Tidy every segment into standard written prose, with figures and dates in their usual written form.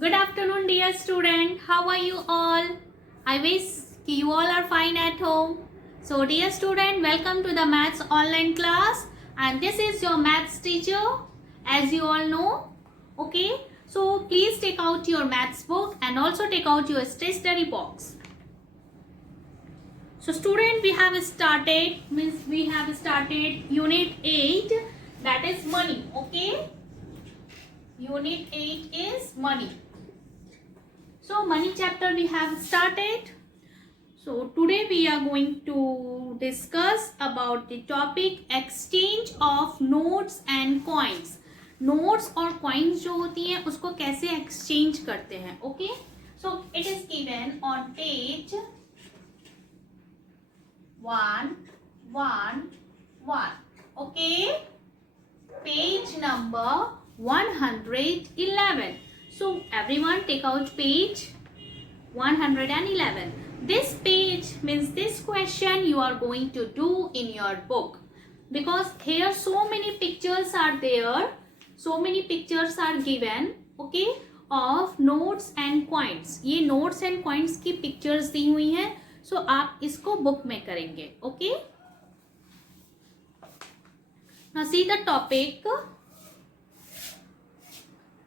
Good afternoon, dear student. How are you all? I wish you all are fine at home. So, dear student, welcome to the Maths online class. And this is your Maths teacher, as you all know. Okay. So, please take out your Maths book and also take out your stationery box. So, student, we have started Unit 8, that is money. Okay. Unit 8 is money. So money chapter we have started. So today we are going to discuss about the topic exchange of notes and coins. Notes और coins जो होती हैं उसको कैसे exchange करते हैं. Okay. So it is given on page 111. Okay. Page number 111. So everyone take out page 111. This page means this question you are going to do in your book, because here so many pictures are there, so many pictures are given, okay, of notes and coins. ये notes and coins की pictures दी हुई हैं, so आप इसको book में करेंगे, okay. Now see the topic.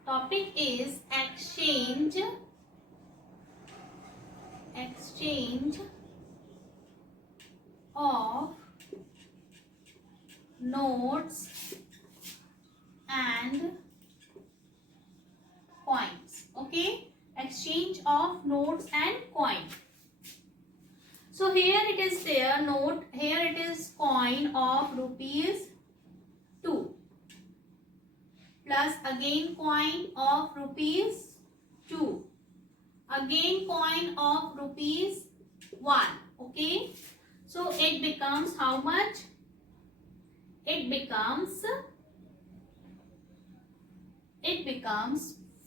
Topic is exchange of notes and coins. Okay, exchange of notes and coin. So here it is there note, here it is coin of rupees 2 plus again coin of rupees 2, again coin of rupees 1. Okay, so it becomes how much? It becomes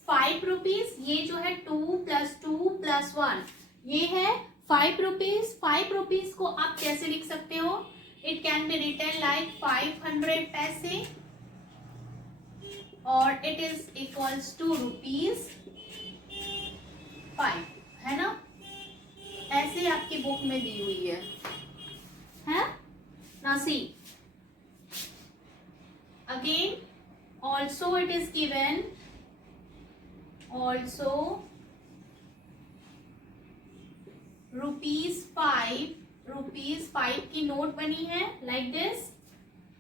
5 rupees. ये जो है 2 plus 2 plus 1 ये है 5 rupees. 5 rupees को आप कैसे लिख सकते हो? It can be written like 500 पैसे, और it is equals to rupees 5, है ना? ऐसे आपकी बुक में दी हुई है ना? See again, also it is given, also rupees 5 की नोट बनी है like this,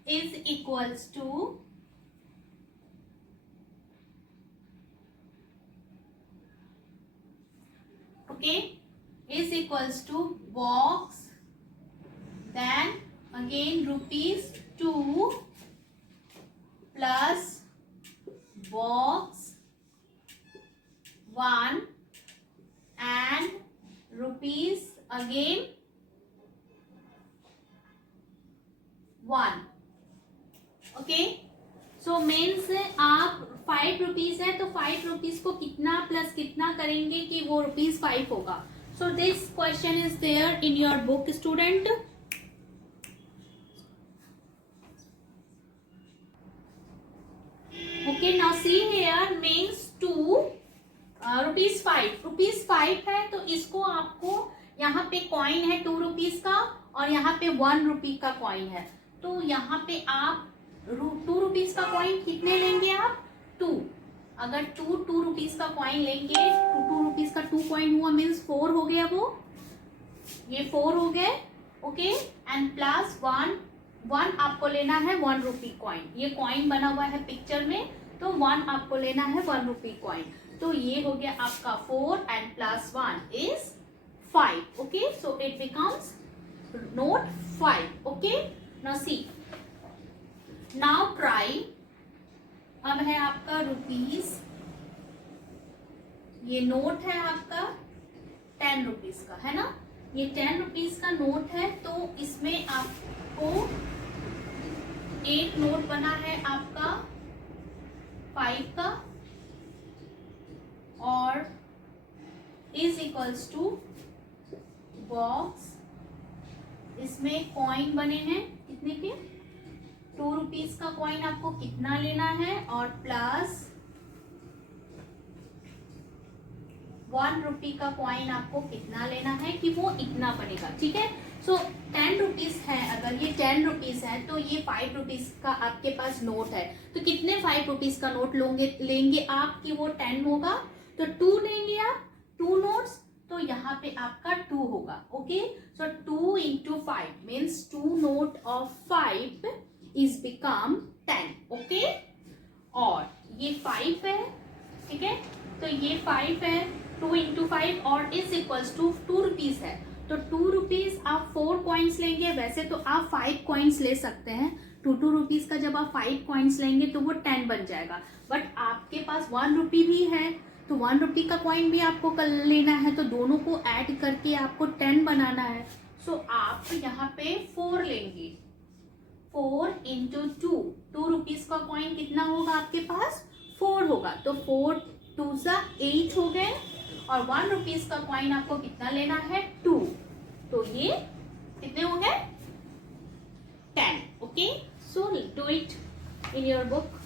is equals to okay, is equals to box, then again rupees 2 plus box 1 and rupees again 1. Okay, so means आप 5 rupees है तो 5 rupees को कितना plus कितना करेंगे कि वो रुपीज 5 होगा. So this question is there in your book, student. Okay, now see here means 2 rupees 5 है तो इसको आपको यहाँ पे कॉइन है 2 रुपीज का और यहाँ पे 1 रुपी का कॉइन है, तो यहाँ पे आप 2 रुपीज का कॉइन कितने लेंगे आप? 2. अगर 2 रुपीज का कॉइन लेंगे, 2 रुपीज का 2 कॉइन हुआ मीन्स 4 हो गया, वो ये 4 हो गए. ओके, एंड प्लस 1 आपको लेना है 1 रुपी कॉइन. ये कॉइन बना हुआ है पिक्चर में, तो 1 आपको लेना है 1 रुपी कॉइन. तो ये हो गया आपका 4 and plus 1 is 5. Okay, so it becomes note 5. Okay, now C, now try. अब है आपका रुपीज, ये नोट है आपका 10 रुपीज का, है ना? ये 10 रुपीज का नोट है, तो इसमें आपको एक नोट बना है आपका 5 का और इज इक्वल्स टू बॉक्स, इसमें कॉइन बने हैं कितने के? 2 रुपीज का कॉइन आपको कितना लेना है और प्लस 1 रुपी का कॉइन आपको कितना लेना है कि वो इतना बनेगा, ठीक है। सो 10 रुपीज है, अगर ये 10 रुपीज है तो ये 5 रुपीज का आपके पास नोट है, तो कितने 5 रुपीज का नोट लेंगे आप कि वो 10 होगा, तो 2 लेंगे आप, 2 नोट्स, तो यहाँ पे आपका 2 होगा। Okay, so 2 into 5 means 2 note of 5 is become 10। Okay, और ये 5 है, ठीक है, तो ये 5 है, 2 into 5 और इज इक्वल्स टू 2 रुपीज है, तो 2 रुपीज आप 4 कॉइन्स लेंगे। वैसे तो आप 5 कॉइन्स ले सकते हैं, 2 रुपीज का जब आप 5 कॉइन्स लेंगे तो वो 10 बन जाएगा, बट आपके पास 1 रुपी भी है तो 1 रुपी का कॉइन भी आपको कर लेना है, तो दोनों को ऐड करके आपको 10 बनाना है। सो आप यहाँ पे 4 लेंगे, 4 into 2, 2 रुपीज का कॉइन कितना होगा आपके पास, 4 होगा, तो 4 2 8 हो गए, और 1 रुपीज का कॉइन आपको कितना लेना है, 2, तो ये कितने हो गए, 10। Okay, so do it in your book.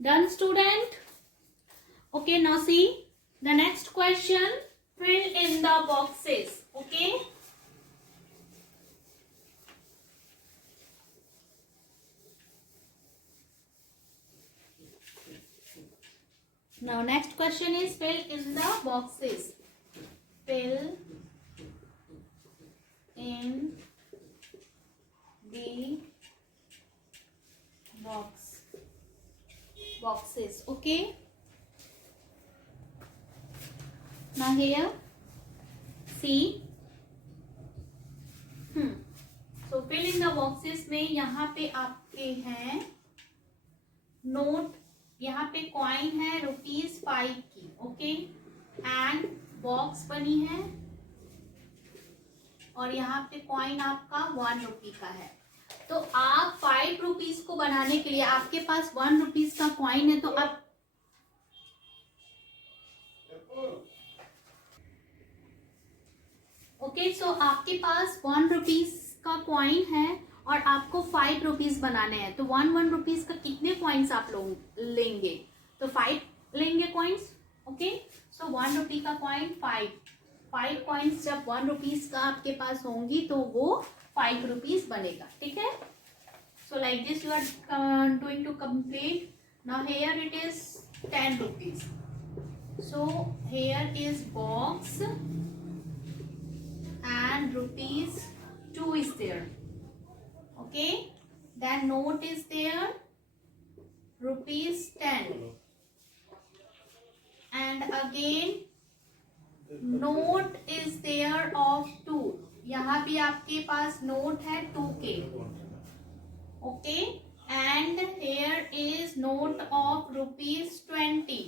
Done, student? Okay, now see the next question. Fill in the boxes. Okay. Now next question is fill in the boxes. Fill in the boxes. Okay. Now here see. So fill in the boxes में यहाँ पे आपके हैं note, यहाँ पे coin है ₹5 की, okay, and box बनी है, और यहाँ पे कॉइन आपका 1 रुपी का है। तो आप 5 रुपीज को बनाने के लिए आपके पास 1 रुपीज का कॉइन है, तो आप ओके, सो आपके पास 1 रुपीज का कॉइन है और आपको 5 रुपीज बनाने हैं, तो 1 रुपीज का कितने कॉइन्स आप लोग लेंगे, तो 5 लेंगे कॉइन्स। ओके, सो 1 रुपी का कॉइन 5 कॉइन्स जब 1 रुपीज का आपके पास होंगी तो वो 5 रुपीज बनेगा, ठीक है। So like this you are doing to complete. Now here it is 10 rupees, so here is box and ₹2 is there, okay, then note is there ₹10, and again note is there of 2, यहाँ भी आपके पास note है 2 के, okay, and here is note of ₹20,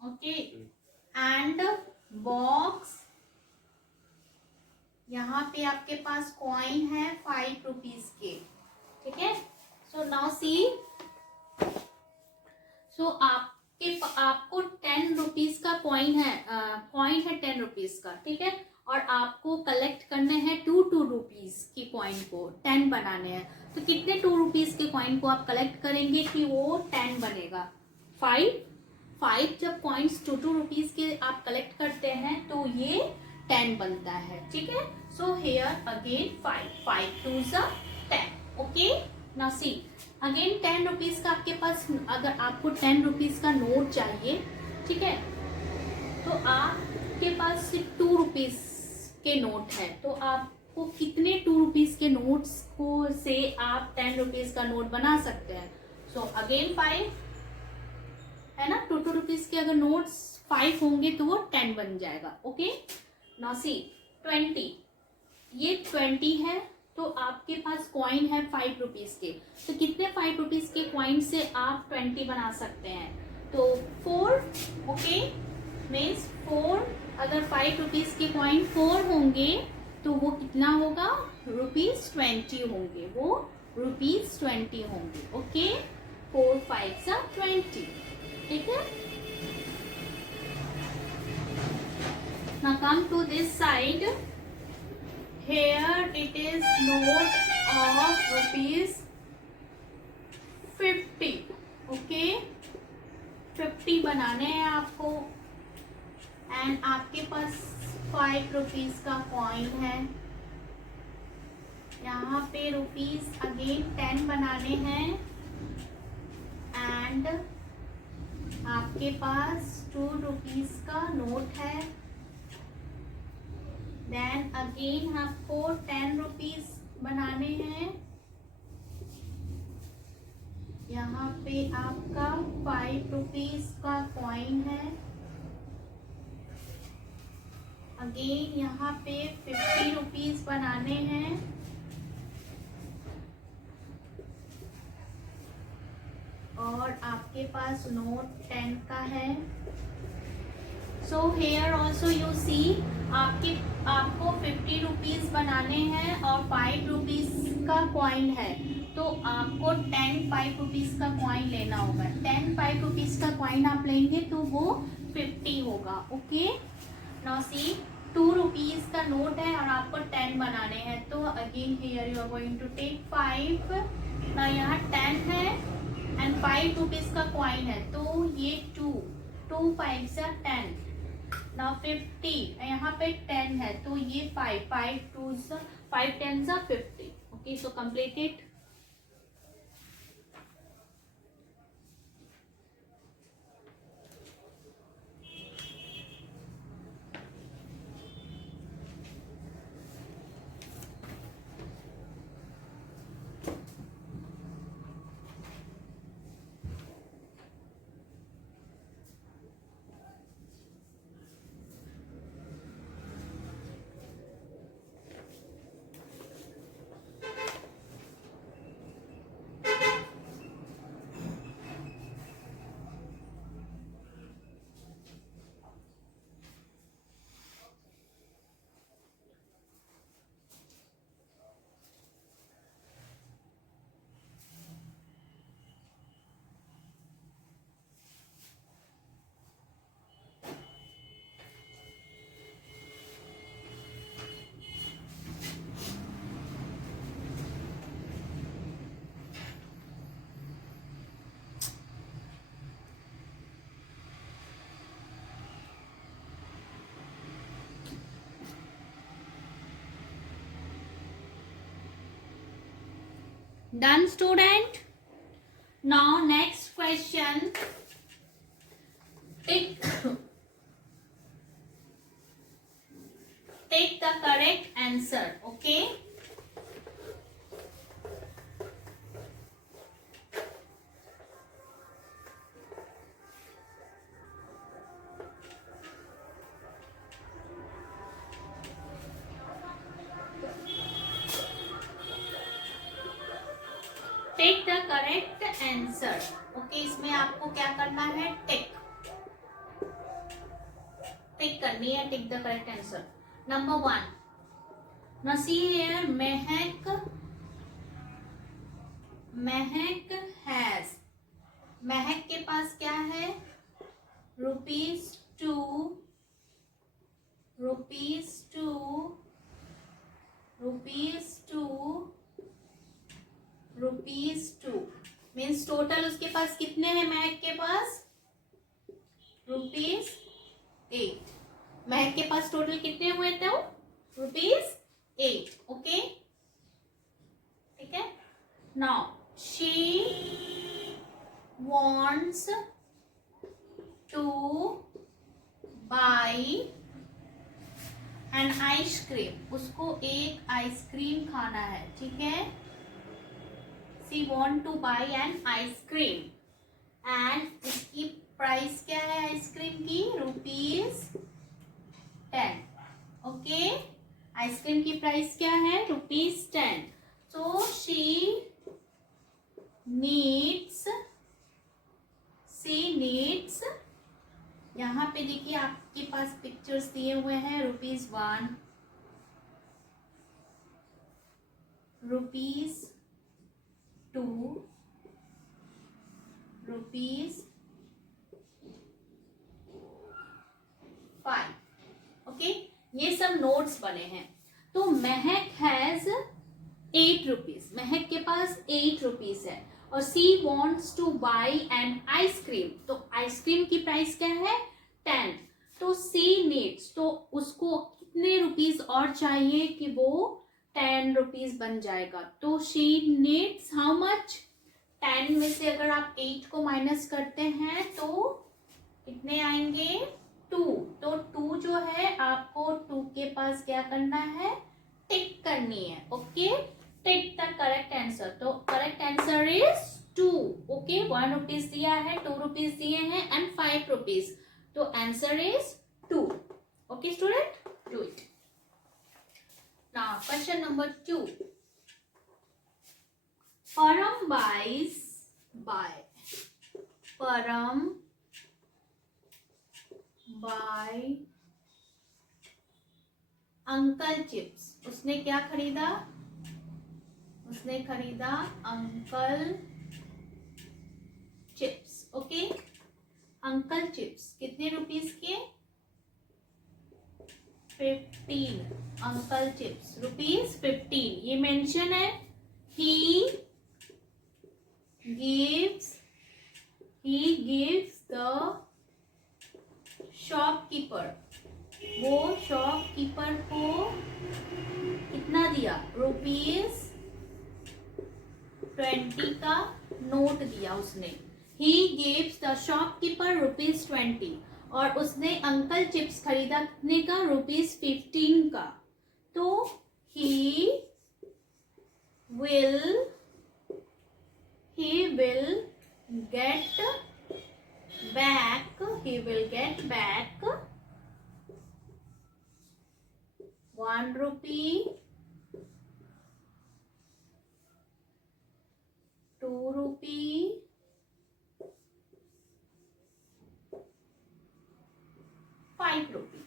okay, and box यहाँ पे आपके पास coin है 5 rupees के, ठीक है। सो नाउ सी, सो आपको 10 रुपीज का कॉइन है 10 रुपीज का, ठीक है, और और आपको कलेक्ट करने हैं 2 रुपीज के कॉइन को, 10 बनाने हैं। तो कितने 2 रुपीज के कॉइन को आप कलेक्ट करेंगे कि वो 10 बनेगा? 5 जब कॉइन्स 2 रुपीज के आप कलेक्ट करते हैं तो ये 10 बनता है, ठीक है। So here again 5 2 10। Okay, now see again 10 rupees का आपके पास, अगर आपको 10 रुपीज का नोट चाहिए, ठीक है, तो आपके पास सिर्फ 2 रुपीज के नोट है, तो आपको कितने 2 रुपीज के नोट्स को से आप 10 रुपीज का नोट बना सकते हैं? सो अगेन 5 है ना, 2 रुपीज के अगर नोट्स 5 होंगे तो वो 10 बन जाएगा। ओके, नाउ सी 20, ये 20 है, तो आपके पास कॉइन है 5 रुपीज के, तो कितने 5 रुपीज के कॉइन से आप 20 बना सकते हैं? तो 4। ओके, मीन्स 4, अगर 5 रुपीज के कॉइन 4 होंगे तो वो कितना होगा? ₹20 होंगे, वो ₹20 होंगे। ओके, 4 5 20, ठीक है। Now come to this side. Here it is note of ₹50. Okay, 50 बनाने हैं आपको, एंड आपके पास 5 रुपीज का कॉइन है। यहाँ पे रुपीज अगेन 10 बनाने हैं, एंड आपके पास 2 रुपीज का नोट है। देन अगेन आपको 10 रुपीज बनाने हैं। यहाँ पे आपका 5 रुपीज का कॉइन है। अगेन यहाँ पे 50 रुपीज बनाने हैं, और आपके पास नोट 10 का है। So here also you see, आपको 50 रुपीज बनाने हैं और 5 रुपीज का कॉइन है, तो आपको 10 5 रुपीज का कॉइन लेना होगा। 10 5 रुपीज का कॉइन आप लेंगे तो वो 50 होगा। ओके, नाउ सी 2 रुपीज का नोट है और आपको 10 बनाने हैं, तो again here you are going to take 5। ना यहाँ 10 है एंड 5 रुपीज का कॉइन है, तो ये 2 5 10। नाउ 50, यहाँ पे 10 है, तो ये 5 5 10 50। Okay, so completed. Done, student? Now next question. Take the correct answer. Okay. Take the correct answer. Okay, इसमें आपको क्या करना है? टिक करनी है, tick the correct answer. Number 1, Naseer Mahak has, महक के पास क्या है? ₹2 ₹2 मीन्स टोटल उसके पास कितने हैं महक के पास ₹8। महक के पास टोटल कितने हुए थे ₹8। ओके ठीक है। Now she wants to buy an ice cream। उसको एक आइसक्रीम खाना है, ठीक है। She want to buy an ice cream and इसकी प्राइस क्या है आइसक्रीम की ₹10। ओके आइसक्रीम की प्राइस क्या है ₹10। So she needs यहाँ पे देखिए आपके पास पिक्चर्स दिए हुए हैं ₹1, ₹2, ₹5। ओके ये सब नोट्स बने हैं। तो महक हैज ₹8। महक के पास ₹8 है और she wants to buy an ice cream. तो आइसक्रीम की प्राइस क्या है 10। तो सी नीड्स, तो उसको कितने रुपीस और चाहिए कि वो ₹10 बन जाएगा। तो शी नीड्स हाउ मच 10 में से अगर आप 8 को माइनस करते हैं तो कितने आएंगे 2। तो 2 जो है आपको 2 के पास क्या करना है टिक करनी है। Okay tick the correct answer. तो करेक्ट आंसर इज 2। ओके ₹1 दिया है, ₹2 दिए हैं एंड ₹5। तो answer is 2। Okay student do it. Now question number 2। परम buys बाय अंकल चिप्स। उसने क्या खरीदा उसने खरीदा uncle chips. Okay uncle chips कितने रुपीस के 15। अंकल चिप्स ₹15 ये मेंशन है। ही gives the शॉपकीपर, वो शॉपकीपर को कितना दिया ₹20 का नोट दिया उसने। He gives the shopkeeper ₹20 और उसने अंकल चिप्स खरीदा कितने का ₹15 का। तो he will get back ₹1, ₹2, ₹5।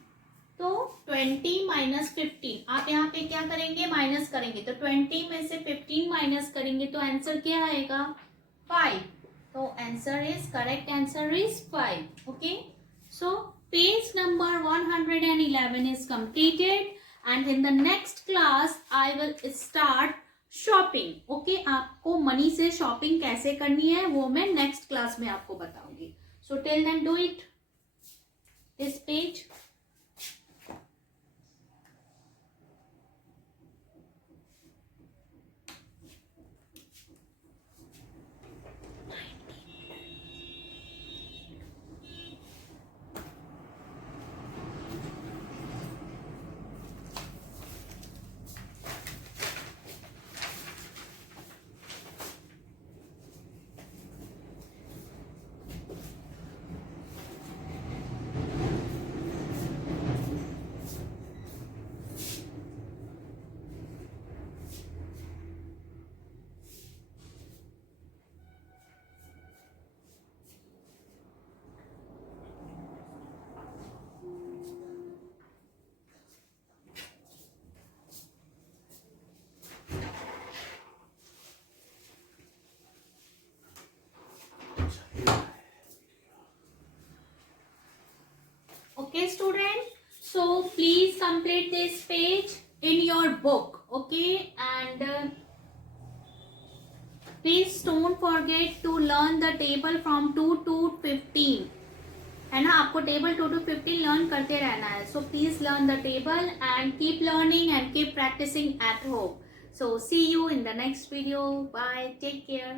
तो 20 माइनस 15 आप यहाँ पे क्या करेंगे माइनस करेंगे। तो 20 में से 15 माइनस करेंगे तो आंसर क्या आएगा 5। तो answer is correct answer is 5। Okay so page number 111 is completed and in the next class I will start shopping. Okay आपको मनी से शॉपिंग कैसे करनी है वो मैं नेक्स्ट क्लास में आपको बताऊंगी। So till then do it this page. Okay student, so please complete this page in your book. Okay and please don't forget to learn the table from 2 to 15, है ना, आपको टेबल 2 to 15 लर्न करते रहना है. So please learn the table and keep learning and keep practising at home. So see you in the next video. Bye. Take care.